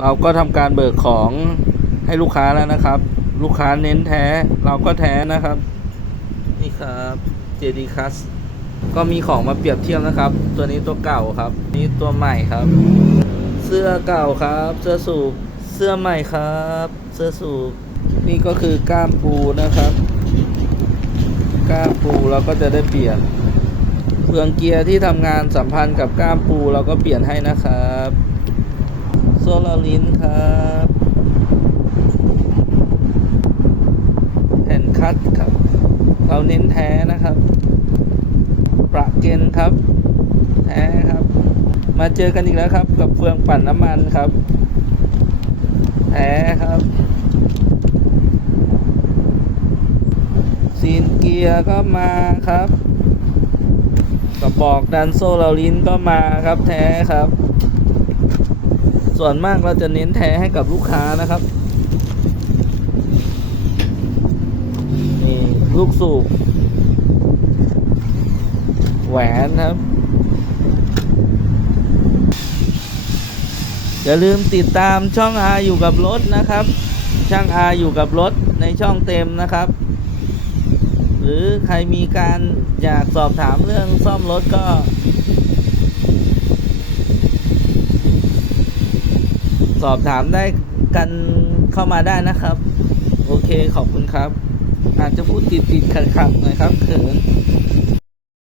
เราก็ทำการเบิกของให้ลูกค้าแล้วนะครับ ลูกค้าเน้นแท้เราก็แท้นะครับ นี่ครับ JD Cus ก็มีของมาเปรียบเทียบนะครับ ตัวนี้ตัวเก่าครับ นี่ตัวใหม่ครับ เสื้อเก่าครับ เสื้อสูบเสื้อใหม่ครับ เสื้อสูบนี่ก็คือก้ามปูนะครับก้ามปูเราก็จะได้เปลี่ยนเฟืองเกียร์ที่ทำงานสัมพันธ์กับก้ามปูเราก็เปลี่ยนให้นะครับ โซลารินครับแผ่นคัดครับ เราเน้นแท้นะครับ ประเกนครับ แท้ครับ มาเจอกันอีกแล้วครับ กับเฟืองปั่นน้ำมันครับ แท้ครับซีนเกียร์ก็มาครับกระบอกดันโซลารินก็มาครับแท้ครับ ส่วนมากเราจะเน้นแท้ให้กับลูกค้านะครับนี่ลูกสูบแหวนครับ อย่าลืมติดตามช่องอาอยู่กับรถนะครับ ช่างอาอยู่กับรถในช่องเต็มนะครับ หรือใครมีการอยากสอบถามเรื่องซ่อมรถก็ สอบถามได้กันเข้ามาได้นะครับ โอเคขอบคุณครับ อาจจะพูดติดติดขัดขัดๆหน่อยครับเขิน